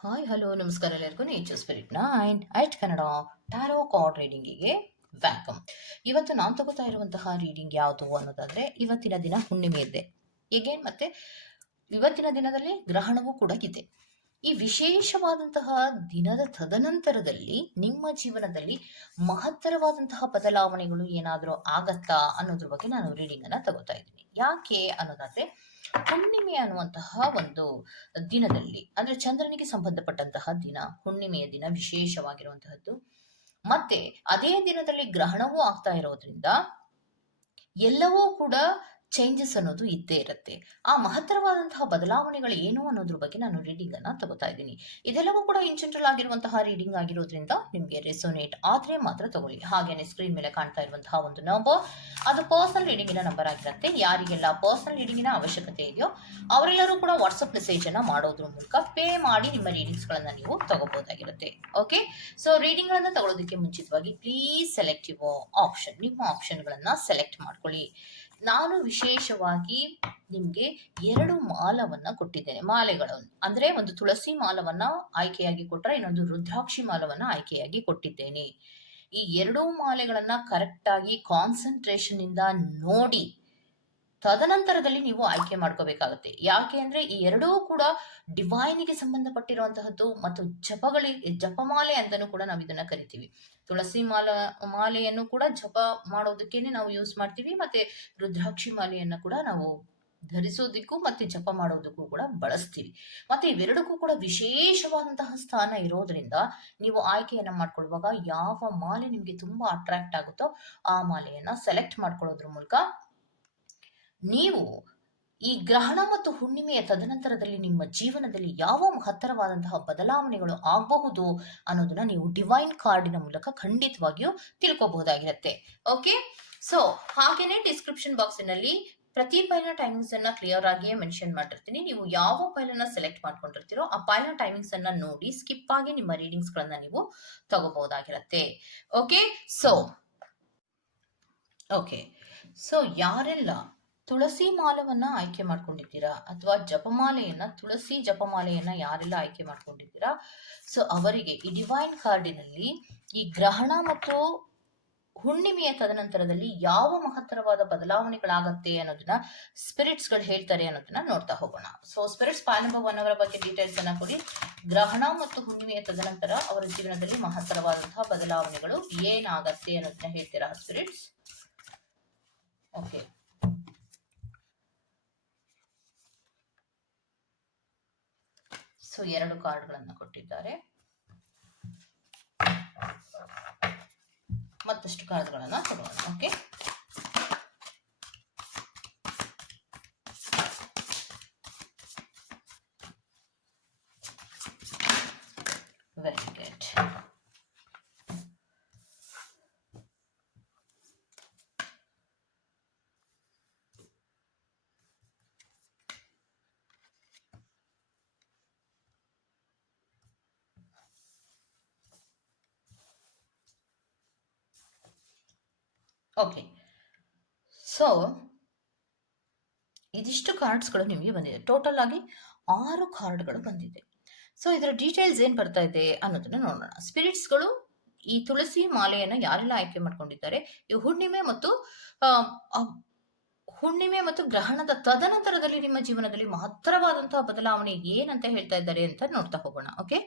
Hi hello ನಮಸ್ಕಾರ ಎಲ್ಲರಿಗೂ nature spirit nine ಐಟ್ Kannada tarot card ರೀಡಿಂಗಿಗೆ welcome. ಇವತ್ತು ನಾನು ತಗೋತಾ ಇರುವಂತಹ ರೀಡಿಂಗ್ ಯಾವುದು ಅನ್ನೋದಾದ್ರೆ ಇವತ್ತಿನ ದಿನ ಹುಣ್ಣಿಮೆ ಇದೆ ಹೇಗೆ ಮತ್ತೆ ಇವತ್ತಿನ ದಿನದಲ್ಲಿ ಗ್ರಹಣವೂ ಕೂಡ ಇದೆ. ಈ ವಿಶೇಷವಾದಂತಹ ದಿನದ ತದನಂತರದಲ್ಲಿ ನಿಮ್ಮ ಜೀವನದಲ್ಲಿ ಮಹತ್ತರವಾದಂತಹ ಬದಲಾವಣೆಗಳು ಏನಾದರೂ ಆಗತ್ತಾ ಅನ್ನೋದ್ರ ಬಗ್ಗೆ ನಾನು ರೀಡಿಂಗ್ ಅನ್ನ ತಗೋತಾ ಇದ್ದೀನಿ. ಯಾಕೆ ಅನ್ನೋದಾದ್ರೆ ಹುಣ್ಣಿಮೆ ಅನ್ನುವಂತಹ ಒಂದು ದಿನದಲ್ಲಿ ಅಂದ್ರೆ ಚಂದ್ರನಿಗೆ ಸಂಬಂಧಪಟ್ಟಂತಹ ದಿನ, ಹುಣ್ಣಿಮೆಯ ದಿನ ವಿಶೇಷವಾಗಿರುವಂತಹದ್ದು. ಮತ್ತೆ ಅದೇ ದಿನದಲ್ಲಿ ಗ್ರಹಣವೂ ಆಗ್ತಾ ಇರೋದ್ರಿಂದ ಎಲ್ಲವೂ ಕೂಡ ಚೇಂಜಸ್ ಅನ್ನೋದು ಇದ್ದೇ ಇರುತ್ತೆ. ಆ ಮಹತ್ತರವಾದಂತಹ ಬದಲಾವಣೆಗಳು ಏನು ಅನ್ನೋದ್ರ ಬಗ್ಗೆ ನಾನು ರೀಡಿಂಗ್ ಅನ್ನ ತಗೋತಾ ಇದ್ದೀನಿ. ಇದೆಲ್ಲವೂ ಕೂಡ ಇನ್ ಜನರಲ್ ಆಗಿರುವಂತಹ ರೀಡಿಂಗ್ ಆಗಿರೋದ್ರಿಂದ ನಿಮಗೆ ರೆಸೋನೇಟ್ ಆದ್ರೆ ಮಾತ್ರ ತಗೊಳ್ಳಿ. ಹಾಗೇನೆ ಸ್ಕ್ರೀನ್ ಮೇಲೆ ಕಾಣ್ತಾ ಇರುವಂತಹ ಒಂದು ನಂಬರ್ ಅದು ಪರ್ಸನಲ್ ರೀಡಿಂಗಿನ ನಂಬರ್ ಆಗಿರುತ್ತೆ. ಯಾರಿಗೆಲ್ಲ ಪರ್ಸನಲ್ ರೀಡಿಂಗಿನ ಅವಶ್ಯಕತೆ ಇದೆಯೋ ಅವರೆಲ್ಲರೂ ಕೂಡ ವಾಟ್ಸ್ಆಪ್ ಮೆಸೇಜ್ ಅನ್ನ ಮಾಡೋದ್ರ ಮೂಲಕ ಪೇ ಮಾಡಿ ನಿಮ್ಮ ರೀಡಿಂಗ್ಸ್ ಗಳನ್ನ ನೀವು ತಗೋಬಹುದಾಗಿರುತ್ತೆ. ಓಕೆ, ಸೊ ರೀಡಿಂಗ್ ಗಳನ್ನ ತಗೊಳ್ಳೋದಕ್ಕೆ ಮುಂಚಿತವಾಗಿ ಪ್ಲೀಸ್ ಸೆಲೆಕ್ಟ್ ಯುವರ್ ಆಪ್ಷನ್. ನಿಮ್ಮ ಆಪ್ಷನ್ ಗಳನ್ನ ಸೆಲೆಕ್ಟ್ ಮಾಡ್ಕೊಳ್ಳಿ. ನಾನು ವಿಶೇಷವಾಗಿ ನಿಮ್ಗೆ 2 ಮಾಲವನ್ನ ಕೊಟ್ಟಿದ್ದೇನೆ. ಮಾಲೆಗಳು ಅಂದ್ರೆ ಒಂದು ತುಳಸಿ ಮಾಲವನ್ನ ಆಯ್ಕೆಯಾಗಿ ಕೊಟ್ಟರೆ ಇನ್ನೊಂದು ರುದ್ರಾಕ್ಷಿ ಮಾಲವನ್ನ ಆಯ್ಕೆಯಾಗಿ ಕೊಟ್ಟಿದ್ದೇನೆ. ಈ 2 ಮಾಲೆಗಳನ್ನ ಕರೆಕ್ಟ್ ಆಗಿ ಕಾನ್ಸಂಟ್ರೇಷನ್ ಇಂದ ನೋಡಿ ತದನಂತರದಲ್ಲಿ ನೀವು ಆಯ್ಕೆ ಮಾಡ್ಕೋಬೇಕಾಗುತ್ತೆ. ಯಾಕೆ ಅಂದ್ರೆ ಈ ಎರಡೂ ಕೂಡ ಡಿವೈನ್ಗೆ ಸಂಬಂಧಪಟ್ಟಿರುವಂತಹದ್ದು ಮತ್ತು ಜಪಮಾಲೆ ಅಂತಾನೂ ಕೂಡ ನಾವು ಇದನ್ನ ಕರಿತೀವಿ. ತುಳಸಿ ಮಾಲೆಯನ್ನು ಕೂಡ ಜಪ ಮಾಡೋದಕ್ಕೇನೆ ನಾವು ಯೂಸ್ ಮಾಡ್ತೀವಿ. ಮತ್ತೆ ರುದ್ರಾಕ್ಷಿ ಮಾಲೆಯನ್ನ ಕೂಡ ನಾವು ಧರಿಸೋದಕ್ಕೂ ಮತ್ತೆ ಜಪ ಮಾಡೋದಕ್ಕೂ ಕೂಡ ಬಳಸ್ತೀವಿ. ಮತ್ತೆ ಇವೆರಡಕ್ಕೂ ಕೂಡ ವಿಶೇಷವಾದಂತಹ ಸ್ಥಾನ ಇರೋದ್ರಿಂದ ನೀವು ಆಯ್ಕೆಯನ್ನ ಮಾಡ್ಕೊಳ್ಳುವಾಗ ಯಾವ ಮಾಲೆ ನಿಮ್ಗೆ ತುಂಬಾ ಅಟ್ರಾಕ್ಟ್ ಆಗುತ್ತೋ ಆ ಮಾಲೆಯನ್ನ ಸೆಲೆಕ್ಟ್ ಮಾಡ್ಕೊಳ್ಳೋದ್ರ ಮೂಲಕ ನೀವು ಈ ಗ್ರಹಣ ಮತ್ತು ಹುಣ್ಣಿಮೆಯ ತದನಂತರದಲ್ಲಿ ನಿಮ್ಮ ಜೀವನದಲ್ಲಿ ಯಾವ ಮಹತ್ತರವಾದಂತಹ ಬದಲಾವಣೆಗಳು ಆಗಬಹುದು ಅನ್ನೋದನ್ನ ನೀವು ಡಿವೈನ್ ಕಾರ್ಡಿನ ಮೂಲಕ ಖಂಡಿತವಾಗಿಯೂ ತಿಳ್ಕೋಬಹುದಾಗಿರುತ್ತೆ. ಓಕೆ, ಸೊ ಹಾಗೇನೆ ಡಿಸ್ಕ್ರಿಪ್ಷನ್ ಬಾಕ್ಸಿನಲ್ಲಿ ಪ್ರತಿ ಫೈಲ್ನ ಟೈಮಿಂಗ್ಸ್ ಅನ್ನ ಕ್ಲಿಯರ್ ಆಗಿಯೇ ಮೆನ್ಷನ್ ಮಾಡಿರ್ತೀನಿ. ನೀವು ಯಾವ ಫೈಲ್ ಅನ್ನ ಸೆಲೆಕ್ಟ್ ಮಾಡ್ಕೊಂಡಿರ್ತೀರೋ ಆ ಫೈಲ್ನ ಟೈಮಿಂಗ್ಸ್ ಅನ್ನ ನೋಡಿ ಸ್ಕಿಪ್ ಆಗಿ ನಿಮ್ಮ ರೀಡಿಂಗ್ಸ್ ಗಳನ್ನ ನೀವು ತಗೋಬಹುದಾಗಿರುತ್ತೆ. ಓಕೆ, ಸೊ ಯಾರೆಲ್ಲ ತುಳಸಿ ಮಾಲವನ್ನ ಆಯ್ಕೆ ಮಾಡ್ಕೊಂಡಿದ್ದೀರಾ ಅಥವಾ ತುಳಸಿ ಜಪಮಾಲೆಯನ್ನ ಯಾರೆಲ್ಲ ಆಯ್ಕೆ ಮಾಡ್ಕೊಂಡಿದ್ದೀರಾ, ಸೊ ಅವರಿಗೆ ಈ ಡಿವೈನ್ ಕಾರ್ಡಿನಲ್ಲಿ ಈ ಗ್ರಹಣ ಮತ್ತು ಹುಣ್ಣಿಮೆಯ ತದನಂತರದಲ್ಲಿ ಯಾವ ಮಹತ್ತರವಾದ ಬದಲಾವಣೆಗಳಾಗತ್ತೆ ಅನ್ನೋದನ್ನ ಸ್ಪಿರಿಟ್ಸ್ ಗಳು ಹೇಳ್ತಾರೆ ಅನ್ನೋದನ್ನ ನೋಡ್ತಾ ಹೋಗೋಣ. ಸೊ ಸ್ಪಿರಿಟ್ಸ್ ಪಾಲ್ ನಂಬರ್ 1 ಅವರ ಬಗ್ಗೆ ಡೀಟೇಲ್ಸ್ ಅನ್ನ ಕೊಡಿ. ಗ್ರಹಣ ಮತ್ತು ಹುಣ್ಣಿಮೆಯ ತದನಂತರ ಅವರ ಜೀವನದಲ್ಲಿ ಮಹತ್ತರವಾದಂತಹ ಬದಲಾವಣೆಗಳು ಏನಾಗತ್ತೆ ಅನ್ನೋದನ್ನ ಹೇಳ್ತೀರಾ ಸ್ಪಿರಿಟ್ಸ್? ಓಕೆ, ಸೊ 2 ಕಾರ್ಡ್ಗಳನ್ನು ಕೊಟ್ಟಿದ್ದಾರೆ. ಮತ್ತಷ್ಟು ಕಾರ್ಡ್ಗಳನ್ನ ತಗೋಣ. Okay, very good. Okay, so ಇದಿಷ್ಟು ಕಾರ್ಡ್ಸ್ಗಳು ನಿಮಗೆ ಬಂದಿದೆ. ಟೋಟಲ್ ಆಗಿ 6 ಕಾರ್ಡ್ಗಳು ಬಂದಿದೆ. ಸೊ ಇದರ ಡೀಟೇಲ್ಸ್ ಏನ್ ಬರ್ತಾ ಇದೆ ಅನ್ನೋದನ್ನ ನೋಡೋಣ. ಸ್ಪಿರಿಟ್ಸ್ಗಳು ಈ ತುಳಸಿ ಮಾಲೆಯನ್ನ ಯಾರೆಲ್ಲ ಆಯ್ಕೆ ಮಾಡ್ಕೊಂಡಿದ್ದಾರೆ, ಈ ಹುಣ್ಣಿಮೆ ಮತ್ತು ಗ್ರಹಣದ ತದನಂತರದಲ್ಲಿ ನಿಮ್ಮ ಜೀವನದಲ್ಲಿ ಮಹತ್ತರವಾದಂತಹ ಬದಲಾವಣೆ ಏನಂತ ಹೇಳ್ತಾ ಇದ್ದಾರೆ ಅಂತ ನೋಡ್ತಾ ಹೋಗೋಣ. ಓಕೆ,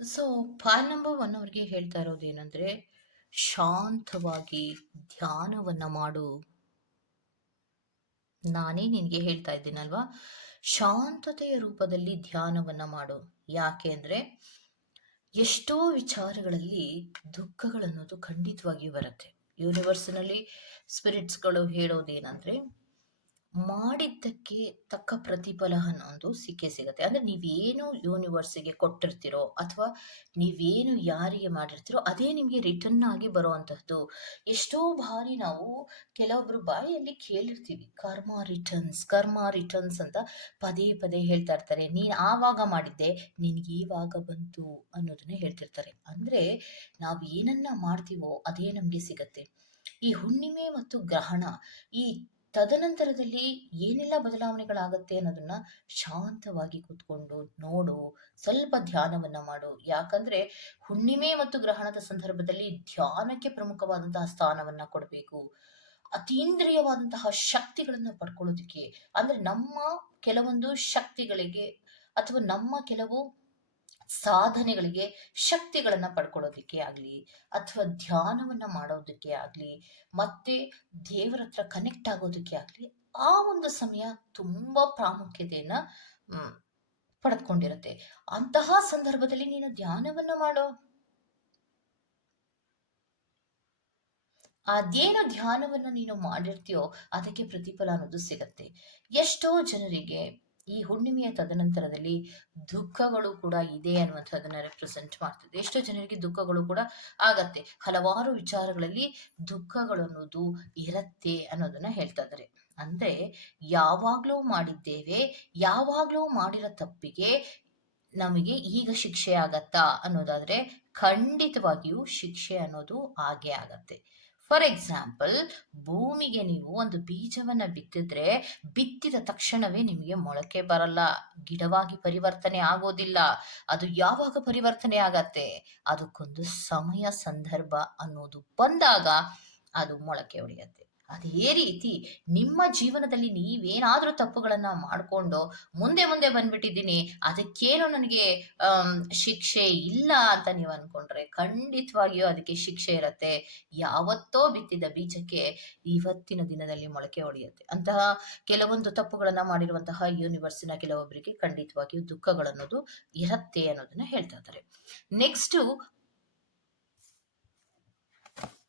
ಸೊ ಫೈಲ್ ನಂಬರ್ 1 ಅವ್ರಿಗೆ ಹೇಳ್ತಾ ಇರೋದು ಏನಂದ್ರೆ ಶಾಂತವಾಗಿ ಧ್ಯಾನವನ್ನ ಮಾಡು. ನಾನೇ ನಿನ್ಗೆ ಹೇಳ್ತಾ ಇದ್ದೀನಲ್ವಾ, ಶಾಂತತೆಯ ರೂಪದಲ್ಲಿ ಧ್ಯಾನವನ್ನ ಮಾಡು. ಯಾಕೆ ಅಂದ್ರೆ ಎಷ್ಟೋ ವಿಚಾರಗಳಲ್ಲಿ ದುಃಖಗಳನ್ನೋದು ಖಂಡಿತವಾಗಿಯೂ ಬರುತ್ತೆ. ಯೂನಿವರ್ಸ್ನಲ್ಲಿ ಸ್ಪಿರಿಟ್ಸ್ಗಳು ಹೇಳೋದೇನಂದ್ರೆ ಮಾಡಿದ್ದಕ್ಕೆ ತಕ್ಕ ಪ್ರತಿಫಲ ಅನ್ನೋದು ಸಿಕ್ಕೇ ಸಿಗತ್ತೆ. ಅಂದ್ರೆ ನೀವೇನು ಯೂನಿವರ್ಸಿಗೆ ಕೊಟ್ಟಿರ್ತೀರೋ ಅಥವಾ ನೀವೇನು ಯಾರಿಗೆ ಮಾಡಿರ್ತೀರೋ ಅದೇ ನಿಮ್ಗೆ ರಿಟರ್ನ್ ಆಗಿ ಬರುವಂತಹದ್ದು. ಎಷ್ಟೋ ಬಾರಿ ನಾವು ಕೆಲವೊಬ್ರು ಬಾಯಲ್ಲಿ ಕೇಳಿರ್ತೀವಿ ಕರ್ಮ ರಿಟರ್ನ್ಸ್ ಅಂತ ಪದೇ ಪದೇ ಹೇಳ್ತಾ ಇರ್ತಾರೆ. ನೀನ್ ಆವಾಗ ಮಾಡಿದ್ದೆ ನಿನ್ಗೆ ಇವಾಗ ಬಂತು ಅನ್ನೋದನ್ನ ಹೇಳ್ತಿರ್ತಾರೆ. ಅಂದ್ರೆ ನಾವ್ ಏನನ್ನ ಮಾಡ್ತೀವೋ ಅದೇ ನಮ್ಗೆ ಸಿಗತ್ತೆ. ಈ ಹುಣ್ಣಿಮೆ ಮತ್ತು ಗ್ರಹಣ ಈ ತದನಂತರದಲ್ಲಿ ಏನೆಲ್ಲ ಬದಲಾವಣೆಗಳಾಗತ್ತೆ ಅನ್ನೋದನ್ನ ಶಾಂತವಾಗಿ ಕೂತ್ಕೊಂಡು ನೋಡು, ಸ್ವಲ್ಪ ಧ್ಯಾನವನ್ನ ಮಾಡು. ಯಾಕಂದ್ರೆ ಹುಣ್ಣಿಮೆ ಮತ್ತು ಗ್ರಹಣದ ಸಂದರ್ಭದಲ್ಲಿ ಧ್ಯಾನಕ್ಕೆ ಪ್ರಮುಖವಾದಂತಹ ಸ್ಥಾನವನ್ನ ಕೊಡಬೇಕು. ಅತೀಂದ್ರಿಯವಾದಂತಹ ಶಕ್ತಿಗಳನ್ನ ಪಡ್ಕೊಳ್ಳೋದಕ್ಕೆ, ಅಂದ್ರೆ ನಮ್ಮ ಕೆಲವೊಂದು ಶಕ್ತಿಗಳಿಗೆ ಅಥವಾ ನಮ್ಮ ಕೆಲವು ಸಾಧನೆಗಳಿಗೆ ಶಕ್ತಿಗಳನ್ನ ಪಡ್ಕೊಳ್ಳೋದಕ್ಕೆ ಆಗ್ಲಿ, ಅಥವಾ ಧ್ಯಾನವನ್ನ ಮಾಡೋದಕ್ಕೆ ಆಗ್ಲಿ, ಮತ್ತೆ ದೇವರ ಹತ್ರ ಕನೆಕ್ಟ್ ಆಗೋದಕ್ಕೆ ಆಗ್ಲಿ, ಆ ಒಂದು ಸಮಯ ತುಂಬಾ ಪ್ರಾಮುಖ್ಯತೆಯನ್ನ ಹ್ಮ್, ಪಡೆದುಕೊಂಡಿರುತ್ತೆ. ಅಂತಹ ಸಂದರ್ಭದಲ್ಲಿ ನೀನು ಧ್ಯಾನವನ್ನ ಮಾಡೋ. ಅದೇನು ಧ್ಯಾನವನ್ನ ನೀನು ಮಾಡಿರ್ತೀಯೋ ಅದಕ್ಕೆ ಪ್ರತಿಫಲ ಅನ್ನೋದು ಸಿಗತ್ತೆ. ಎಷ್ಟೋ ಜನರಿಗೆ ಈ ಹುಣ್ಣಿಮೆಯ ತದನಂತರದಲ್ಲಿ ದುಃಖಗಳು ಕೂಡ ಇದೆ ಅನ್ನುವಂಥದ್ದನ್ನ ರೆಪ್ರೆಸೆಂಟ್ ಮಾಡ್ತದೆ. ಎಷ್ಟೋ ಜನರಿಗೆ ದುಃಖಗಳು ಕೂಡ ಆಗತ್ತೆ. ಹಲವಾರು ವಿಚಾರಗಳಲ್ಲಿ ದುಃಖಗಳು ಅನ್ನೋದು ಇರತ್ತೆ ಅನ್ನೋದನ್ನ ಹೇಳ್ತಾ ಇದ್ದಾರೆ. ಅಂದ್ರೆ ಯಾವಾಗ್ಲೂ ಮಾಡಿದ್ದೇವೆ, ಯಾವಾಗ್ಲೂ ಮಾಡಿರೋ ತಪ್ಪಿಗೆ ನಮಗೆ ಈಗ ಶಿಕ್ಷೆ ಆಗತ್ತಾ ಅನ್ನೋದಾದ್ರೆ ಖಂಡಿತವಾಗಿಯೂ ಶಿಕ್ಷೆ ಅನ್ನೋದು ಆಗೇ ಆಗತ್ತೆ. ಫಾರ್ ಎಕ್ಸಾಂಪಲ್, ಭೂಮಿಗೆ ನೀವು ಒಂದು ಬೀಜವನ್ನ ಬಿತ್ತಿದ್ರೆ ಬಿತ್ತಿದ ತಕ್ಷಣವೇ ನಿಮಗೆ ಮೊಳಕೆ ಬರಲ್ಲ, ಗಿಡವಾಗಿ ಪರಿವರ್ತನೆ ಆಗೋದಿಲ್ಲ. ಅದು ಯಾವಾಗ ಪರಿವರ್ತನೆ ಆಗತ್ತೆ? ಅದಕ್ಕೊಂದು ಸಮಯ ಸಂದರ್ಭ ಅನ್ನೋದು ಬಂದಾಗ ಅದು ಮೊಳಕೆ ಹೊಡೆಯತ್ತೆ. ಅದೇ ರೀತಿ ನಿಮ್ಮ ಜೀವನದಲ್ಲಿ ನೀವೇನಾದ್ರೂ ತಪ್ಪುಗಳನ್ನ ಮಾಡ್ಕೊಂಡು ಮುಂದೆ ಮುಂದೆ ಬಂದ್ಬಿಟ್ಟಿದ್ದೀನಿ, ಅದಕ್ಕೇನು ನನಗೆ ಶಿಕ್ಷೆ ಇಲ್ಲ ಅಂತ ನೀವು ಅನ್ಕೊಂಡ್ರೆ ಖಂಡಿತವಾಗಿಯೂ ಅದಕ್ಕೆ ಶಿಕ್ಷೆ ಇರತ್ತೆ. ಯಾವತ್ತೋ ಬಿತ್ತಿದ ಬೀಜಕ್ಕೆ ಇವತ್ತಿನ ದಿನದಲ್ಲಿ ಮೊಳಕೆ ಹೊಡೆಯುತ್ತೆ. ಅಂತಹ ಕೆಲವೊಂದು ತಪ್ಪುಗಳನ್ನ ಮಾಡಿರುವಂತಹ ಯೂನಿವರ್ಸಿನ ಕೆಲವೊಬ್ಬರಿಗೆ ಖಂಡಿತವಾಗಿಯೂ ದುಃಖಗಳನ್ನೋದು ಇರತ್ತೆ ಅನ್ನೋದನ್ನ ಹೇಳ್ತಾ ಇದ್ದಾರೆ. ನೆಕ್ಸ್ಟ್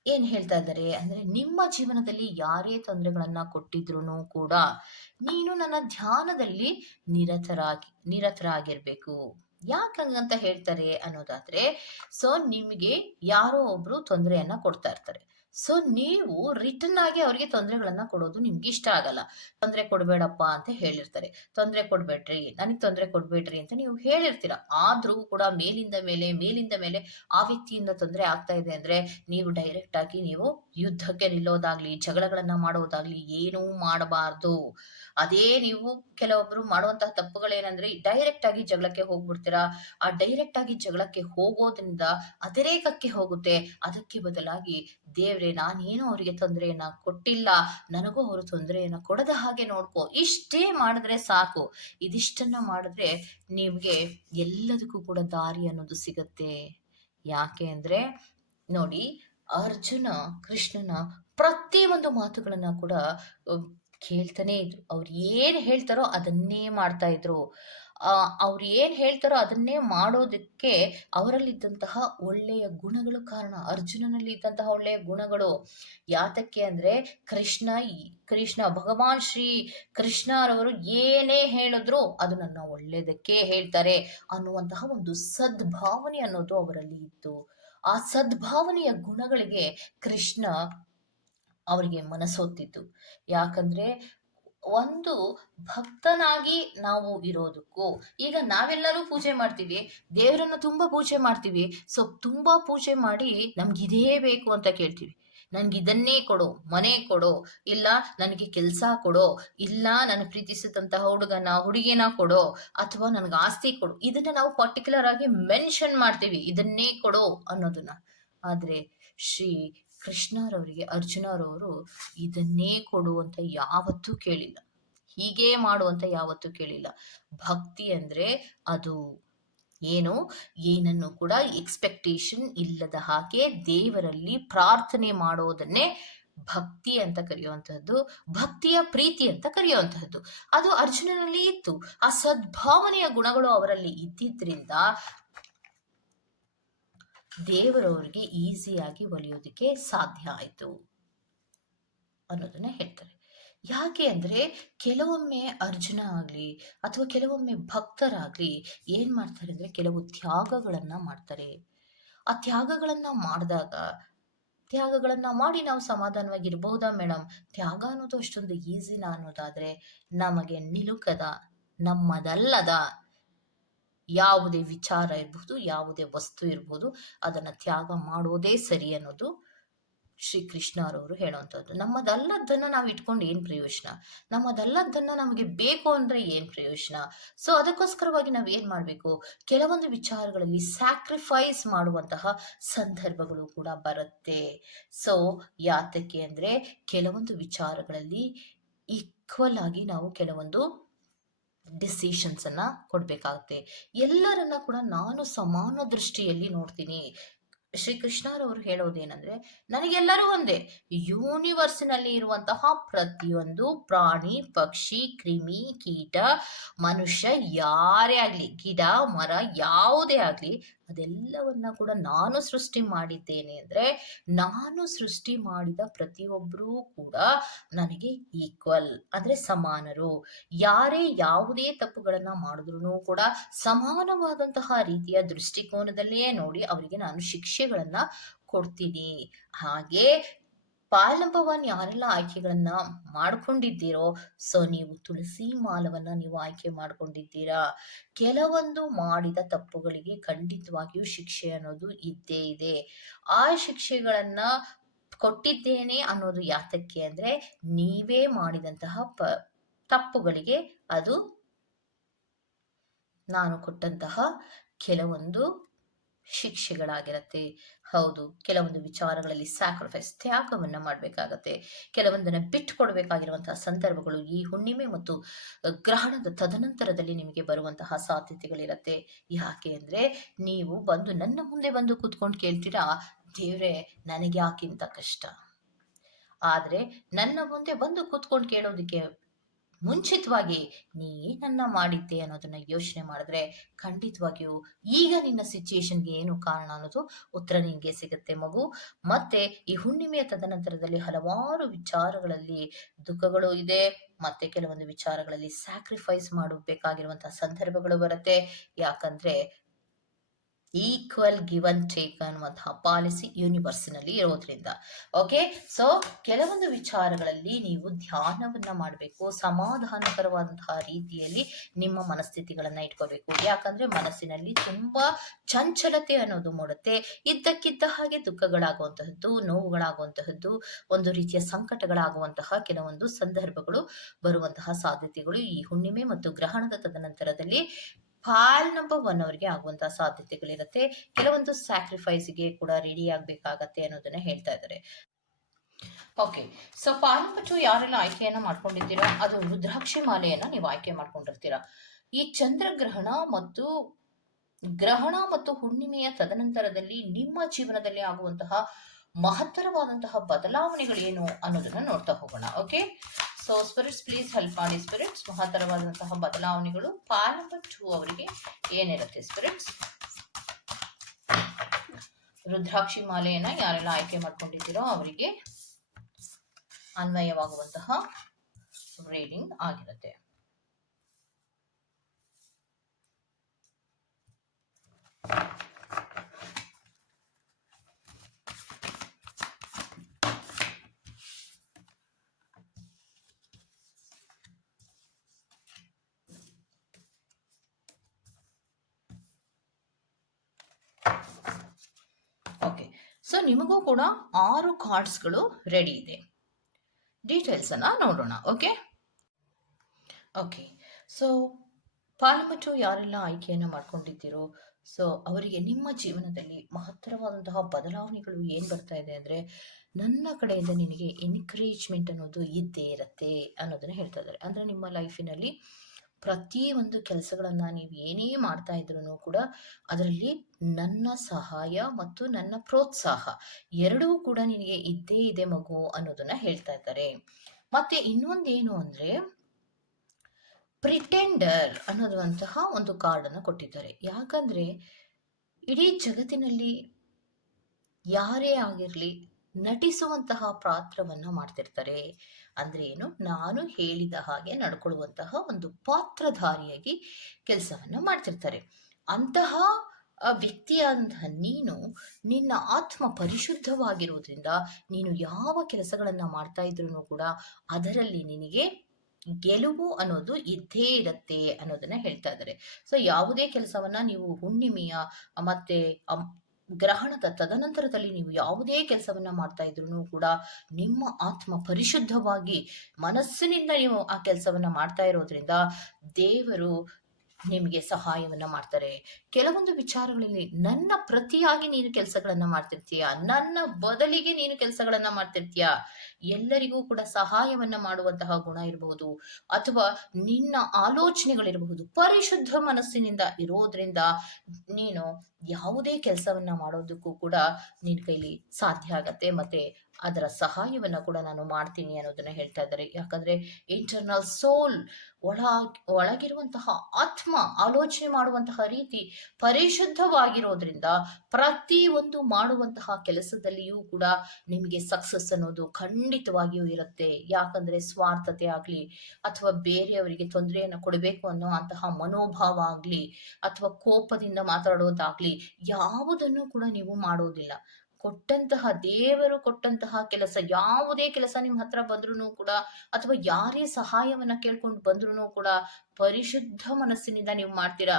ಏನ್ ಹೇಳ್ತಾ ಇದ್ದಾರೆ ಅಂದ್ರೆ, ನಿಮ್ಮ ಜೀವನದಲ್ಲಿ ಯಾರೇ ತೊಂದರೆಗಳನ್ನ ಕೊಟ್ಟಿದ್ರು ಕೂಡ ನೀನು ನನ್ನ ಧ್ಯಾನದಲ್ಲಿ ನಿರತರಾಗಿರ್ಬೇಕು. ಯಾಕಂಗಂತ ಹೇಳ್ತಾರೆ ಅನ್ನೋದಾದ್ರೆ, ಸೊ ನಿಮ್ಗೆ ಯಾರೋ ಒಬ್ರು ತೊಂದರೆಯನ್ನ ಕೊಡ್ತಾ ಇರ್ತಾರೆ. ಸೊ ನೀವು ರಿಟರ್ನ್ ಆಗಿ ಅವ್ರಿಗೆ ತೊಂದರೆಗಳನ್ನ ಕೊಡೋದು ನಿಮ್ಗೆ ಇಷ್ಟ ಆಗಲ್ಲ. ತೊಂದರೆ ಕೊಡ್ಬೇಡಪ್ಪ ಅಂತ ಹೇಳಿರ್ತಾರೆ. ತೊಂದರೆ ಕೊಡ್ಬೇಡ್ರಿ, ನನಗ್ ತೊಂದರೆ ಕೊಡ್ಬೇಡ್ರಿ ಅಂತ ನೀವು ಹೇಳಿರ್ತೀರ. ಆದ್ರೂ ಕೂಡ ಮೇಲಿಂದ ಮೇಲೆ ಆ ವ್ಯಕ್ತಿಯಿಂದ ತೊಂದರೆ ಆಗ್ತಾ ಇದೆ ಅಂದ್ರೆ ನೀವು ಡೈರೆಕ್ಟ್ ಆಗಿ ನೀವು ಯುದ್ಧಕ್ಕೆ ನಿಲ್ಲೋದಾಗ್ಲಿ, ಜಗಳಗಳನ್ನ ಮಾಡೋದಾಗ್ಲಿ ಏನೂ ಮಾಡಬಾರ್ದು. ಅದೇ ನೀವು ಕೆಲವೊಬ್ರು ಮಾಡುವಂತಹ ತಪ್ಪುಗಳೇನಂದ್ರೆ ಡೈರೆಕ್ಟ್ ಆಗಿ ಜಗಳಕ್ಕೆ ಹೋಗ್ಬಿಡ್ತೀರಾ. ಆ ಡೈರೆಕ್ಟ್ ಆಗಿ ಜಗಳಕ್ಕೆ ಹೋಗೋದ್ರಿಂದ ಅತಿರೇಕಕ್ಕೆ ಹೋಗುತ್ತೆ. ಅದಕ್ಕೆ ಬದಲಾಗಿ ದೇವ್ರೆ, ನಾನೇನು ಅವರಿಗೆ ತೊಂದರೆಯನ್ನ ಕೊಟ್ಟಿಲ್ಲ, ನನಗೂ ಅವರು ತೊಂದರೆಯನ್ನ ಕೊಡದ ಹಾಗೆ ನೋಡ್ಕೊ, ಇಷ್ಟೇ ಮಾಡಿದ್ರೆ ಸಾಕು. ಇದಿಷ್ಟನ್ನ ಮಾಡಿದ್ರೆ ನಿಮ್ಗೆ ಎಲ್ಲದಕ್ಕೂ ಕೂಡ ದಾರಿ ಅನ್ನೋದು ಸಿಗತ್ತೆ. ಯಾಕೆ ಅಂದ್ರೆ ನೋಡಿ, ಅರ್ಜುನ ಕೃಷ್ಣನ ಪ್ರತಿ ಒಂದು ಮಾತುಗಳನ್ನ ಕೂಡ ಕೇಳ್ತಾನೆ ಇದ್ರು. ಅವ್ರು ಏನ್ ಹೇಳ್ತಾರೋ ಅದನ್ನೇ ಮಾಡ್ತಾ ಇದ್ರು. ಅವ್ರು ಏನ್ ಹೇಳ್ತಾರೋ ಅದನ್ನೇ ಮಾಡೋದಕ್ಕೆ ಅವರಲ್ಲಿದ್ದಂತಹ ಒಳ್ಳೆಯ ಗುಣಗಳು ಕಾರಣ. ಅರ್ಜುನನಲ್ಲಿ ಇದ್ದಂತಹ ಒಳ್ಳೆಯ ಗುಣಗಳು ಯಾತಕ್ಕೆ ಅಂದ್ರೆ, ಕೃಷ್ಣ ಭಗವಾನ್ ಶ್ರೀ ಕೃಷ್ಣರವರು ಏನೇ ಹೇಳಿದ್ರು ಅದು ನನ್ನ ಒಳ್ಳೇದಕ್ಕೆ ಹೇಳ್ತಾರೆ ಅನ್ನುವಂತಹ ಒಂದು ಸದ್ಭಾವನೆ ಅನ್ನೋದು ಅವರಲ್ಲಿ ಇತ್ತು. ಆ ಸದ್ಭಾವನೆಯ ಗುಣಗಳಿಗೆ ಕೃಷ್ಣ ಅವರಿಗೆ ಮನಸೋತಿತ್ತು. ಯಾಕಂದ್ರೆ ಒಂದು ಭಕ್ತನಾಗಿ ನಾವು ಇರೋದಕ್ಕೂ, ಈಗ ನಾವೆಲ್ಲರೂ ಪೂಜೆ ಮಾಡ್ತೀವಿ, ದೇವರನ್ನ ತುಂಬಾ ಪೂಜೆ ಮಾಡ್ತೀವಿ. ಸೊ ತುಂಬಾ ಪೂಜೆ ಮಾಡಿ ನಮ್ಗಿದೇ ಬೇಕು ಅಂತ ಕೇಳ್ತೀವಿ. ನನ್ಗಿದನ್ನೇ ಕೊಡು, ಮನೆ ಕೊಡು, ಇಲ್ಲ ನನಗೆ ಕೆಲಸ ಕೊಡೋ, ಇಲ್ಲ ನನ್ನ ಪ್ರೀತಿಸಿದಂತಹ ಹುಡುಗಿನ ಕೊಡೋ, ಅಥವಾ ನನ್ಗೆ ಆಸ್ತಿ ಕೊಡು. ಇದನ್ನ ನಾವು ಪರ್ಟಿಕ್ಯುಲರ್ ಆಗಿ ಮೆನ್ಷನ್ ಮಾಡ್ತೀವಿ, ಇದನ್ನೇ ಕೊಡೋ ಅನ್ನೋದನ್ನ. ಆದ್ರೆ ಶ್ರೀ ಕೃಷ್ಣರವರಿಗೆ ಅರ್ಜುನರವರು ಇದನ್ನೇ ಕೊಡು ಅಂತ ಯಾವತ್ತೂ ಕೇಳಿಲ್ಲ, ಹೀಗೆ ಮಾಡು ಅಂತ ಯಾವತ್ತೂ ಕೇಳಿಲ್ಲ. ಭಕ್ತಿ ಅಂದ್ರೆ ಅದು ಏನನ್ನು ಕೂಡ ಎಕ್ಸ್ಪೆಕ್ಟೇಷನ್ ಇಲ್ಲದ ಹಾಗೆ ದೇವರಲ್ಲಿ ಪ್ರಾರ್ಥನೆ ಮಾಡೋದನ್ನೇ ಭಕ್ತಿ ಅಂತ ಕರೆಯುವಂತಹದ್ದು, ಭಕ್ತಿಯ ಪ್ರೀತಿ ಅಂತ ಕರೆಯುವಂತಹದ್ದು. ಅದು ಅರ್ಜುನನಲ್ಲಿ ಇತ್ತು. ಆ ಸದ್ಭಾವನೆಯ ಗುಣಗಳು ಅವರಲ್ಲಿ ಇದ್ದಿದ್ರಿಂದ ದೇವರವರಿಗೆ ಈಸಿಯಾಗಿ ಒಲಿಯೋದಕ್ಕೆ ಸಾಧ್ಯ ಆಯ್ತು ಅನ್ನೋದನ್ನ ಹೇಳ್ತಾರೆ. ಯಾಕೆ ಅಂದ್ರೆ ಕೆಲವೊಮ್ಮೆ ಅರ್ಜುನ ಆಗ್ಲಿ ಅಥವಾ ಕೆಲವೊಮ್ಮೆ ಭಕ್ತರಾಗ್ಲಿ ಏನ್ ಮಾಡ್ತಾರೆ ಅಂದ್ರೆ ಕೆಲವು ತ್ಯಾಗಗಳನ್ನ ಮಾಡ್ತಾರೆ. ಆ ತ್ಯಾಗಗಳನ್ನ ಮಾಡಿ ನಾವು ಸಮಾಧಾನವಾಗಿರ್ಬಹುದಾ ಮೇಡಮ್? ತ್ಯಾಗ ಅನ್ನೋದು ಅಷ್ಟೊಂದು ಈಸಿನಾ ಅನ್ನೋದಾದ್ರೆ, ನಮಗೆ ನಿಲುಕದ, ನಮ್ಮದಲ್ಲದ ಯಾವುದೇ ವಿಚಾರ ಇರ್ಬಹುದು, ಯಾವುದೇ ವಸ್ತು ಇರ್ಬೋದು, ಅದನ್ನ ತ್ಯಾಗ ಮಾಡೋದೇ ಸರಿ ಅನ್ನೋದು ಶ್ರೀಕೃಷ್ಣರವರು ಹೇಳುವಂಥದ್ದು. ನಮ್ಮದಲ್ಲದನ್ನ ನಾವು ಇಟ್ಕೊಂಡು ಏನು ಪ್ರಯೋಜನ, ನಮ್ಮದಲ್ಲದನ್ನ ನಮಗೆ ಬೇಕು ಅಂದರೆ ಏನು ಪ್ರಯೋಜನ. ಸೊ ಅದಕ್ಕೋಸ್ಕರವಾಗಿ ನಾವು ಏನು ಮಾಡಬೇಕು, ಕೆಲವೊಂದು ವಿಚಾರಗಳಲ್ಲಿ ಸ್ಯಾಕ್ರಿಫೈಸ್ ಮಾಡುವಂತಹ ಸಂದರ್ಭಗಳು ಕೂಡ ಬರುತ್ತೆ. ಸೊ ಯಾತಕ್ಕೆ ಅಂದರೆ ಕೆಲವೊಂದು ವಿಚಾರಗಳಲ್ಲಿ ಈಕ್ವಲ್ ಆಗಿ ನಾವು ಕೆಲವೊಂದು ಡಿಸಿಷನ್ಸ್ ಅನ್ನ ಕೊಡ್ಬೇಕಾಗುತ್ತೆ. ಎಲ್ಲರನ್ನ ಕೂಡ ನಾನು ಸಮಾನ ದೃಷ್ಟಿಯಲ್ಲಿ ನೋಡ್ತೀನಿ. ಶ್ರೀಕೃಷ್ಣರವರು ಹೇಳೋದೇನೆಂದ್ರೆ, ನನಗೆಲ್ಲರೂ ಒಂದೇ. ಯೂನಿವರ್ಸಿನಲ್ಲಿ ಇರುವಂತಹ ಪ್ರತಿಯೊಂದು ಪ್ರಾಣಿ, ಪಕ್ಷಿ, ಕ್ರಿಮಿ, ಕೀಟ, ಮನುಷ್ಯ, ಯಾರೇ ಆಗಲಿ, ಗಿಡ, ಮರ, ಯಾವುದೇ ಆಗಲಿ, ಅದೆಲ್ಲವನ್ನ ಕೂಡ ನಾನು ಸೃಷ್ಟಿ ಮಾಡಿದ್ದೇನೆ. ಅಂದ್ರೆ ನಾನು ಸೃಷ್ಟಿ ಮಾಡಿದ ಪ್ರತಿಯೊಬ್ಬರೂ ಕೂಡ ನನಗೆ ಈಕ್ವಲ್, ಅಂದ್ರೆ ಸಮಾನರು. ಯಾರೇ ಯಾವುದೇ ತಪ್ಪುಗಳನ್ನ ಮಾಡಿದ್ರು ಕೂಡ ಸಮಾನವಾದಂತಹ ರೀತಿಯ ದೃಷ್ಟಿಕೋನದಲ್ಲೇ ನೋಡಿ ಅವರಿಗೆ ನಾನು ಶಿಕ್ಷೆಗಳನ್ನ ಕೊಡ್ತೀನಿ. ಹಾಗೆ ಪಾಲ್ ನಂಬರ್ 1 ಯಾರೆಲ್ಲ ಆಯ್ಕೆಗಳನ್ನ ಮಾಡ್ಕೊಂಡಿದ್ದೀರೋ, ಸೊ ನೀವು ತುಳಸಿ ಮಾಲವನ್ನ ನೀವು ಆಯ್ಕೆ ಮಾಡ್ಕೊಂಡಿದ್ದೀರಾ. ಕೆಲವೊಂದು ಮಾಡಿದ ತಪ್ಪುಗಳಿಗೆ ಖಂಡಿತವಾಗಿಯೂ ಶಿಕ್ಷೆ ಅನ್ನೋದು ಇದ್ದೇ ಇದೆ. ಆ ಶಿಕ್ಷೆಗಳನ್ನ ಕೊಟ್ಟಿದ್ದೇನೆ ಅನ್ನೋದು ಯಾತಕ್ಕೆ ಅಂದ್ರೆ, ನೀವೇ ಮಾಡಿದಂತಹ ತಪ್ಪುಗಳಿಗೆ ಅದು ನಾನು ಕೊಟ್ಟಂತಹ ಕೆಲವೊಂದು ಶಿಕ್ಷೆಗಳಾಗಿರತ್ತೆ. ಹೌದು, ಕೆಲವೊಂದು ವಿಚಾರಗಳಲ್ಲಿ ಸ್ಯಾಕ್ರಿಫೈಸ್, ತ್ಯಾಗವನ್ನ ಮಾಡಬೇಕಾಗತ್ತೆ. ಕೆಲವೊಂದನ್ನ ಬಿಟ್ಟು ಕೊಡಬೇಕಾಗಿರುವಂತಹ ಸಂದರ್ಭಗಳು ಈ ಹುಣ್ಣಿಮೆ ಮತ್ತು ಗ್ರಹಣದ ತದನಂತರದಲ್ಲಿ ನಿಮಗೆ ಬರುವಂತಹ ಸಾಧ್ಯತೆಗಳಿರತ್ತೆ. ಯಾಕೆ ಅಂದ್ರೆ, ನೀವು ಬಂದು ನನ್ನ ಮುಂದೆ ಬಂದು ಕೂತ್ಕೊಂಡು ಕೇಳ್ತೀರಾ, ದೇವ್ರೆ ನನಗೆ ಯಾಕಿಂತ ಕಷ್ಟ. ಆದ್ರೆ ನನ್ನ ಮುಂದೆ ಬಂದು ಕೂತ್ಕೊಂಡು ಕೇಳೋದಕ್ಕೆ ಮುಂಚಿತವಾಗಿ ನೀ ಏನನ್ನ ಮಾಡಿದ್ದೆ ಅನ್ನೋದನ್ನ ಯೋಚನೆ ಮಾಡಿದ್ರೆ ಖಂಡಿತವಾಗಿಯೂ ಈಗ ನಿನ್ನ ಸಿಚುಯೇಷನ್ಗೆ ಏನು ಕಾರಣ ಅನ್ನೋದು ಉತ್ತರ ನಿನ್ಗೆ ಸಿಗುತ್ತೆ ಮಗು. ಮತ್ತೆ ಈ ಹುಣ್ಣಿಮೆಯ ತದನಂತರದಲ್ಲಿ ಹಲವಾರು ವಿಚಾರಗಳಲ್ಲಿ ದುಃಖಗಳು ಇದೆ, ಮತ್ತೆ ಕೆಲವೊಂದು ವಿಚಾರಗಳಲ್ಲಿ ಸ್ಯಾಕ್ರಿಫೈಸ್ ಮಾಡಬೇಕಾಗಿರುವಂತಹ ಸಂದರ್ಭಗಳು ಬರುತ್ತೆ. ಯಾಕಂದ್ರೆ ಈಕ್ವಲ್ ಗಿವ್ ಅಂಡ್ ಟೇಕ್ ಅನ್ನುವಂತಹ ಪಾಲಿಸಿ ಯೂನಿವರ್ಸಿನಲ್ಲಿ ಇರೋದ್ರಿಂದ. ಓಕೆ, ಸೊ ಕೆಲವೊಂದು ವಿಚಾರಗಳಲ್ಲಿ ನೀವು ಧ್ಯಾನವನ್ನ ಮಾಡಬೇಕು. ಸಮಾಧಾನಕರವಾದಂತಹ ರೀತಿಯಲ್ಲಿ ನಿಮ್ಮ ಮನಸ್ಥಿತಿಗಳನ್ನ ಇಟ್ಕೋಬೇಕು. ಯಾಕಂದ್ರೆ ಮನಸ್ಸಿನಲ್ಲಿ ತುಂಬಾ ಚಂಚಲತೆ ಅನ್ನೋದು ಮೂಡುತ್ತೆ. ಇದ್ದಕ್ಕಿದ್ದ ಹಾಗೆ ದುಃಖಗಳಾಗುವಂತಹದ್ದು, ನೋವುಗಳಾಗುವಂತಹದ್ದು, ಒಂದು ರೀತಿಯ ಸಂಕಟಗಳಾಗುವಂತಹ ಕೆಲವೊಂದು ಸಂದರ್ಭಗಳು ಬರುವಂತಹ ಸಾಧ್ಯತೆಗಳು ಈ ಹುಣ್ಣಿಮೆ ಮತ್ತು ಗ್ರಹಣದ ತದನಂತರದಲ್ಲಿ ಪಾಲ್ ನಂಬರ್ 1 ಅವರಿಗೆ ಆಗುವಂತಹ ಸಾಧ್ಯತೆಗಳಿರುತ್ತೆ. ಕೆಲವೊಂದು ಸ್ಯಾಕ್ರಿಫೈಸ್ಗೆ ಕೂಡ ರೆಡಿ ಆಗ್ಬೇಕಾಗತ್ತೆ ಅನ್ನೋದನ್ನ ಹೇಳ್ತಾ ಇದ್ದಾರೆ. ಓಕೆ, ಸೊ ಪಾಲ್ ನಂಬರ್ 2 ಯಾರೆಲ್ಲ ಆಯ್ಕೆಯನ್ನ ಮಾಡ್ಕೊಂಡಿದ್ದೀರಾ, ಅದು ರುದ್ರಾಕ್ಷಿ ಮಾಲೆಯನ್ನ ನೀವು ಆಯ್ಕೆ ಮಾಡ್ಕೊಂಡಿರ್ತೀರಾ. ಈ ಚಂದ್ರಗ್ರಹಣ ಮತ್ತು ಹುಣ್ಣಿಮೆಯ ತದನಂತರದಲ್ಲಿ ನಿಮ್ಮ ಜೀವನದಲ್ಲಿ ಆಗುವಂತಹ ಮಹತ್ತರವಾದಂತಹ ಬದಲಾವಣೆಗಳೇನು ಅನ್ನೋದನ್ನ ನೋಡ್ತಾ ಹೋಗೋಣ. Okay, so spirits please help ಮಾಡಿ. ಸ್ಪಿರಿಟ್ಸ್, ಮಹತ್ತರವಾದಂತಹ ಬದಲಾವಣೆಗಳು ಪಾಲ್ ನಂಬರ್ 2 ಅವರಿಗೆ ಏನಿರುತ್ತೆ ಸ್ಪಿರಿಟ್ಸ್. ರುದ್ರಾಕ್ಷಿ ಮಾಲೆಯನ್ನ ಯಾರೆಲ್ಲ ಆಯ್ಕೆ ಮಾಡ್ಕೊಂಡಿದ್ದೀರೋ ಅವರಿಗೆ ಅನ್ವಯವಾಗುವಂತಹ ರೀಡಿಂಗ್ ಆಗಿರುತ್ತೆ. ಓಕೆ, ಸೊ ನಿಮಗೂ ಕೂಡ 6 ಕಾರ್ಡ್ಸ್ಗಳು ರೆಡಿ ಇದೆ. ಡೀಟೇಲ್ಸ್ ಅನ್ನ ನೋಡೋಣ. ಓಕೆ, ಸೊ ಪಾಲ್ ನಂಬರ್ 2 ಯಾರೆಲ್ಲ ಆಯ್ಕೆಯನ್ನು ಮಾಡ್ಕೊಂಡಿದ್ದೀರೋ, ಸೊ ಅವರಿಗೆ ನಿಮ್ಮ ಜೀವನದಲ್ಲಿ ಮಹತ್ತರವಾದಂತಹ ಬದಲಾವಣೆಗಳು ಏನು ಬರ್ತಾ ಇದೆ ಅಂದರೆ, ನನ್ನ ಕಡೆಯಿಂದ ನಿನಗೆ ಎನ್ಕರೇಜ್ಮೆಂಟ್ ಅನ್ನೋದು ಇದ್ದೇ ಇರುತ್ತೆ ಅನ್ನೋದನ್ನ ಹೇಳ್ತಾ ಇದ್ದಾರೆ. ಅಂದರೆ ನಿಮ್ಮ ಲೈಫಿನಲ್ಲಿ ಪ್ರತಿಯೊಂದು ಕೆಲಸಗಳನ್ನು ನೀವು ಏನೇ ಮಾಡ್ತಾ ಇದ್ರೂ ಕೂಡ ಅದರಲ್ಲಿ ನನ್ನ ಸಹಾಯ ಮತ್ತು ನನ್ನ ಪ್ರೋತ್ಸಾಹ ಎರಡೂ ಕೂಡ ನಿನಗೆ ಇದ್ದೇ ಇದೆ ಮಗು ಅನ್ನೋದನ್ನ ಹೇಳ್ತಾ ಇದ್ದಾರೆ. ಮತ್ತೆ ಇನ್ನೊಂದೇನು ಅಂದರೆ, ಪ್ರಿಟೆಂಡರ್ ಅನ್ನೋದಂತಹ ಒಂದು ಕಾರ್ಡನ್ನು ಕೊಟ್ಟಿದ್ದಾರೆ. ಯಾಕಂದರೆ ಇಡೀ ಜಗತ್ತಿನಲ್ಲಿ ಯಾರೇ ಆಗಿರಲಿ ನಟಿಸುವಂತಹ ಪಾತ್ರವನ್ನು ಮಾಡ್ತಿರ್ತಾರೆ. ಅಂದರೆ ಏನು, ನಾನು ಹೇಳಿದ ಹಾಗೆ ನಡ್ಕೊಳ್ಳುವಂತಹ ಒಂದು ಪಾತ್ರಧಾರಿಯಾಗಿ ಕೆಲಸವನ್ನು ಮಾಡ್ತಿರ್ತಾರೆ. ಅಂತಹ ವ್ಯಕ್ತಿಯಾದಂತಹ ನೀನು ನಿನ್ನ ಆತ್ಮ ಪರಿಶುದ್ಧವಾಗಿರುವುದರಿಂದ ನೀನು ಯಾವ ಕೆಲಸಗಳನ್ನು ಮಾಡ್ತಾ ಇದ್ರೂ ಕೂಡ ಅದರಲ್ಲಿ ನಿನಗೆ ಗೆಲುವು ಅನ್ನೋದು ಇದ್ದೇ ಇರುತ್ತೆ ಅನ್ನೋದನ್ನ ಹೇಳ್ತಾ ಇದ್ದಾರೆ. ಸೊ ಯಾವುದೇ ಕೆಲಸವನ್ನ ನೀವು ಹುಣ್ಣಿಮೆಯ ಮತ್ತೆ ಗ್ರಹಣದ ತದನಂತರದಲ್ಲಿ ನೀವು ಯಾವುದೇ ಕೆಲಸವನ್ನ ಮಾಡ್ತಾ ಇದ್ರೂ ಕೂಡ ನಿಮ್ಮ ಆತ್ಮ ಪರಿಶುದ್ಧವಾಗಿ ಮನಸ್ಸಿನಿಂದ ನೀವು ಆ ಕೆಲಸವನ್ನ ಮಾಡ್ತಾ ಇರೋದ್ರಿಂದ ದೇವರು ನಿಮಗೆ ಸಹಾಯವನ್ನ ಮಾಡ್ತಾರೆ. ಕೆಲವೊಂದು ವಿಚಾರಗಳಲ್ಲಿ ನನ್ನ ಪ್ರತಿಯಾಗಿ ನೀನು ಕೆಲಸಗಳನ್ನ ಮಾಡ್ತಿರ್ತೀಯ, ನನ್ನ ಬದಲಿಗೆ ನೀನು ಕೆಲಸಗಳನ್ನ ಮಾಡ್ತಿರ್ತೀಯ. ಎಲ್ಲರಿಗೂ ಕೂಡ ಸಹಾಯವನ್ನ ಮಾಡುವಂತಹ ಗುಣ ಇರಬಹುದು, ಅಥವಾ ನಿನ್ನ ಆಲೋಚನೆಗಳಿರಬಹುದು ಪರಿಶುದ್ಧ ಮನಸ್ಸಿನಿಂದ ಇರೋದ್ರಿಂದ ನೀನು ಯಾವುದೇ ಕೆಲಸವನ್ನ ಮಾಡೋದಕ್ಕೂ ಕೂಡ ನಿನ್ ಕೈಲಿ ಸಾಧ್ಯ ಆಗತ್ತೆ. ಮತ್ತೆ ಅದರ ಸಹಾಯವನ್ನ ಕೂಡ ನಾನು ಮಾಡ್ತೀನಿ ಅನ್ನೋದನ್ನ ಹೇಳ್ತಾ ಇದ್ದಾರೆ. ಯಾಕಂದ್ರೆ ಇಂಟರ್ನಲ್ ಸೋಲ್, ಒಳಗಿರುವಂತಹ ಆತ್ಮ ಆಲೋಚನೆ ಮಾಡುವಂತಹ ರೀತಿ ಪರಿಶುದ್ಧವಾಗಿರೋದ್ರಿಂದ ಪ್ರತಿ ಒಂದು ಮಾಡುವಂತಹ ಕೆಲಸದಲ್ಲಿಯೂ ಕೂಡ ನಿಮಗೆ ಸಕ್ಸಸ್ ಅನ್ನೋದು ಖಂಡಿತವಾಗಿಯೂ ಇರುತ್ತೆ. ಯಾಕಂದ್ರೆ ಸ್ವಾರ್ಥತೆ ಆಗ್ಲಿ, ಅಥವಾ ಬೇರೆಯವರಿಗೆ ತೊಂದರೆಯನ್ನು ಕೊಡಬೇಕು ಅನ್ನೋ ಅಂತಹ ಮನೋಭಾವ ಆಗ್ಲಿ, ಅಥವಾ ಕೋಪದಿಂದ ಮಾತಾಡೋದಾಗ್ಲಿ, ಯಾವುದನ್ನು ಕೂಡ ನೀವು ಮಾಡೋದಿಲ್ಲ. ದೇವರು ಕೊಟ್ಟಂತಹ ಕೆಲಸ, ಯಾವುದೇ ಕೆಲಸ ನಿಮ್ಮ ಹತ್ರ ಬಂದ್ರೂ ಕೂಡ, ಅಥವಾ ಯಾರೇ ಸಹಾಯವನ್ನ ಕೇಳ್ಕೊಂಡು ಬಂದ್ರೂ ಕೂಡ ಪರಿಶುದ್ಧ ಮನಸ್ಸಿನಿಂದ ನೀವು ಮಾಡ್ತೀರಾ.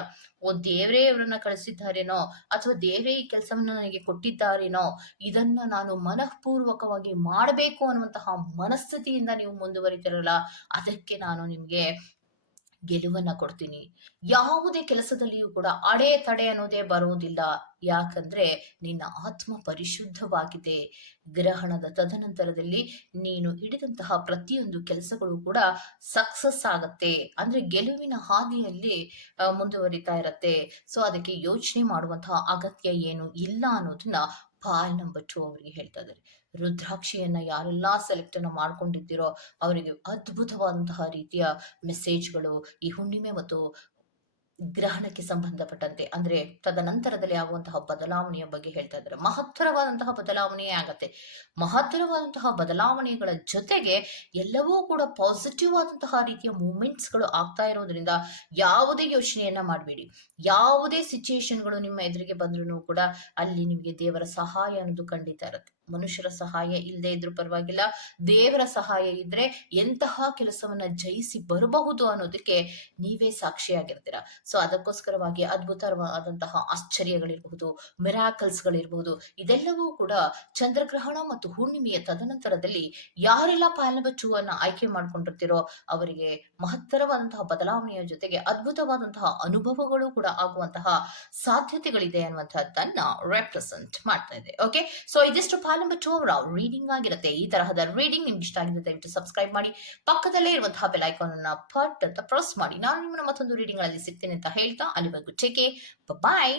ದೇವರೇ ಇವರನ್ನ ಕಳಿಸಿದ್ದಾರೇನೋ, ಅಥವಾ ದೇವರೇ ಈ ಕೆಲಸವನ್ನ ನನಗೆ ಕೊಟ್ಟಿದ್ದಾರೇನೋ, ಇದನ್ನ ನಾನು ಮನಃಪೂರ್ವಕವಾಗಿ ಮಾಡಬೇಕು ಅನ್ನುವಂತಹ ಮನಸ್ಥಿತಿಯಿಂದ ನೀವು ಮುಂದುವರಿತಿರಲ್ಲ, ಅದಕ್ಕೆ ನಾನು ನಿಮ್ಗೆ ಗೆಲುವನ್ನ ಕೊಡ್ತೀನಿ. ಯಾವುದೇ ಕೆಲಸದಲ್ಲಿಯೂ ಕೂಡ ಅಡೆತಡೆ ಅನ್ನೋದೇ ಬರೋದಿಲ್ಲ. ಯಾಕಂದ್ರೆ ನಿನ್ನ ಆತ್ಮ ಪರಿಶುದ್ಧವಾಗಿದೆ. ಗ್ರಹಣದ ತದನಂತರದಲ್ಲಿ ನೀನು ಹಿಡಿದಂತಹ ಪ್ರತಿಯೊಂದು ಕೆಲಸಗಳು ಕೂಡ ಸಕ್ಸಸ್ ಆಗತ್ತೆ, ಅಂದ್ರೆ ಗೆಲುವಿನ ಹಾದಿಯಲ್ಲಿ ಮುಂದುವರಿತಾ ಇರತ್ತೆ. ಸೊ ಅದಕ್ಕೆ ಯೋಚನೆ ಮಾಡುವಂತಹ ಅಗತ್ಯ ಏನು ಇಲ್ಲ ಅನ್ನೋದನ್ನ ಪಾಲ್ ನಂಬರ್ 2 ಅವರಿಗೆ ಹೇಳ್ತಾ ಇದ್ದಾರೆ. ರುದ್ರಾಕ್ಷಿಯನ್ನ ಯಾರೆಲ್ಲಾ ಸೆಲೆಕ್ಟ್ ಅನ್ನ ಮಾಡ್ಕೊಂಡಿದ್ದೀರೋ ಅವರಿಗೆ ಅದ್ಭುತವಾದಂತಹ ರೀತಿಯ ಮೆಸೇಜ್ಗಳು ಈ ಹುಣ್ಣಿಮೆ ಮತ್ತು ಗ್ರಹಣಕ್ಕೆ ಸಂಬಂಧಪಟ್ಟಂತೆ, ಅಂದ್ರೆ ತದನಂತರದಲ್ಲಿ ಆಗುವಂತಹ ಬದಲಾವಣೆಯ ಬಗ್ಗೆ ಹೇಳ್ತಾ ಇದ್ದಾರೆ. ಮಹತ್ತರವಾದಂತಹ ಬದಲಾವಣೆಯೇ ಆಗತ್ತೆ. ಮಹತ್ತರವಾದಂತಹ ಬದಲಾವಣೆಗಳ ಜೊತೆಗೆ ಎಲ್ಲವೂ ಕೂಡ ಪಾಸಿಟಿವ್ ಆದಂತಹ ರೀತಿಯ ಮೂಮೆಂಟ್ಸ್ ಗಳು ಆಗ್ತಾ ಇರೋದ್ರಿಂದ ಯಾವುದೇ ಯೋಚನೆಯನ್ನ ಮಾಡಬೇಡಿ. ಯಾವುದೇ ಸಿಚುಯೇಷನ್ಗಳು ನಿಮ್ಮ ಎದುರಿಗೆ ಬಂದ್ರೂ ಕೂಡ ಅಲ್ಲಿ ನಿಮಗೆ ದೇವರ ಸಹಾಯ ಅನ್ನೋದು ಖಂಡಿತ ಇರುತ್ತೆ. ಮನುಷ್ಯರ ಸಹಾಯ ಇಲ್ಲದೆ ಇದ್ರೂ ಪರವಾಗಿಲ್ಲ, ದೇವರ ಸಹಾಯ ಇದ್ರೆ ಎಂತಹ ಕೆಲಸವನ್ನ ಜಯಿಸಿ ಬರಬಹುದು ಅನ್ನೋದಕ್ಕೆ ನೀವೇ ಸಾಕ್ಷಿಯಾಗಿರ್ತೀರ. ಸೊ ಅದಕ್ಕೋಸ್ಕರವಾಗಿ ಅದ್ಭುತವಾದಂತಹ ಆಶ್ಚರ್ಯಗಳಿರಬಹುದು, ಮಿರಾಕಲ್ಸ್ಗಳಿರಬಹುದು, ಇದೆಲ್ಲವೂ ಕೂಡ ಚಂದ್ರಗ್ರಹಣ ಮತ್ತು ಹುಣ್ಣಿಮೆಯ ತದನಂತರದಲ್ಲಿ ಯಾರೆಲ್ಲ ಪಾಲ್ ನಂಬರ್ 2 ಅನ್ನ ಆಯ್ಕೆ ಮಾಡ್ಕೊಂಡಿರ್ತೀರೋ ಅವರಿಗೆ ಮಹತ್ತರವಾದಂತಹ ಬದಲಾವಣೆಯ ಜೊತೆಗೆ ಅದ್ಭುತವಾದಂತಹ ಅನುಭವಗಳು ಕೂಡ ಆಗುವಂತಹ ಸಾಧ್ಯತೆಗಳಿದೆ ಅನ್ನುವಂತಹದ್ದನ್ನ ರೆಪ್ರೆಸೆಂಟ್ ಮಾಡ್ತಾ ಇದೆ. ಓಕೆ, ಸೊ ಇದಿಷ್ಟು ಪಾಲ್ ನಂಬರ್ 2 ಅವರ ರೀಡಿಂಗ್ ಆಗಿರುತ್ತೆ. ಈ ತರಹದ ರೀಡಿಂಗ್ ನಿಮ್ಗೆ ಇಷ್ಟ ಆಗಿದೆ ದಯವಿಟ್ಟು ಸಬ್ಸ್ಕ್ರೈಬ್ ಮಾಡಿ, ಪಕ್ಕದಲ್ಲೇ ಇರುವಂತಹ ಬೆಲ್ ಐಕಾನ್ ಅನ್ನ ಪಟ್ ಅಂತ ಪ್ರೆಸ್ ಮಾಡಿ. ನಾನು ನಿಮ್ಮನ್ನ ಮತ್ತೊಂದು ರೀಡಿಂಗ್ ಗಳಲ್ಲಿ ಸಿಗ್ತೇನೆ ಅಂತ ಹೇಳ್ತಾ ಅಲ್ಲಿವರೆಗೂ ಟೇಕ್ ಕೇರ್, ಬಾಯ್.